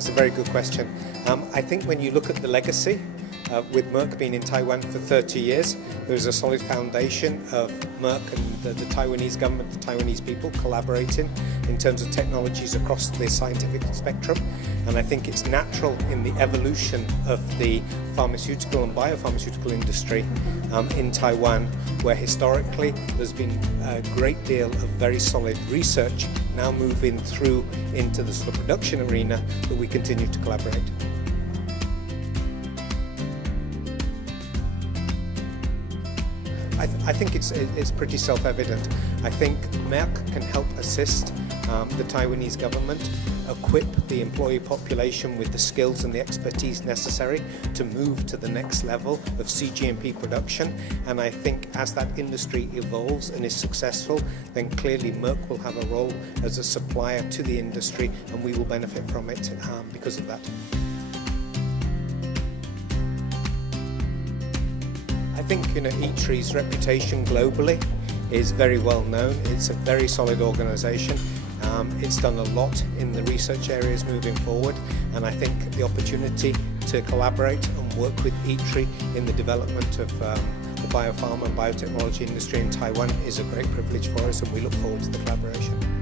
That's a very good question. I think when you look at the legacy, with Merck being in Taiwan for 30 years, there's a solid foundation of Merck and the Taiwanese government, the Taiwanese people collaborating in terms of technologies across the scientific spectrum. And I think it's natural in the evolution of the pharmaceutical and biopharmaceutical industry in Taiwan, where historically there's been a great deal of very solid research now moving through into the sort of production arena, that we continue to collaborate. I think it's pretty self-evident. I think Merck can help assist the Taiwanese government equip the employee population with the skills and the expertise necessary to move to the next level of cGMP production. And I think as that industry evolves and is successful, then clearly Merck will have a role as a supplier to the industry, and we will benefit from it because of that. I think ITRI's reputation globally is very well known. It's a very solid organisation. It's done a lot in the research areas moving forward, and I think the opportunity to collaborate and work with ITRI in the development of the biopharma and biotechnology industry in Taiwan is a great privilege for us, and we look forward to the collaboration.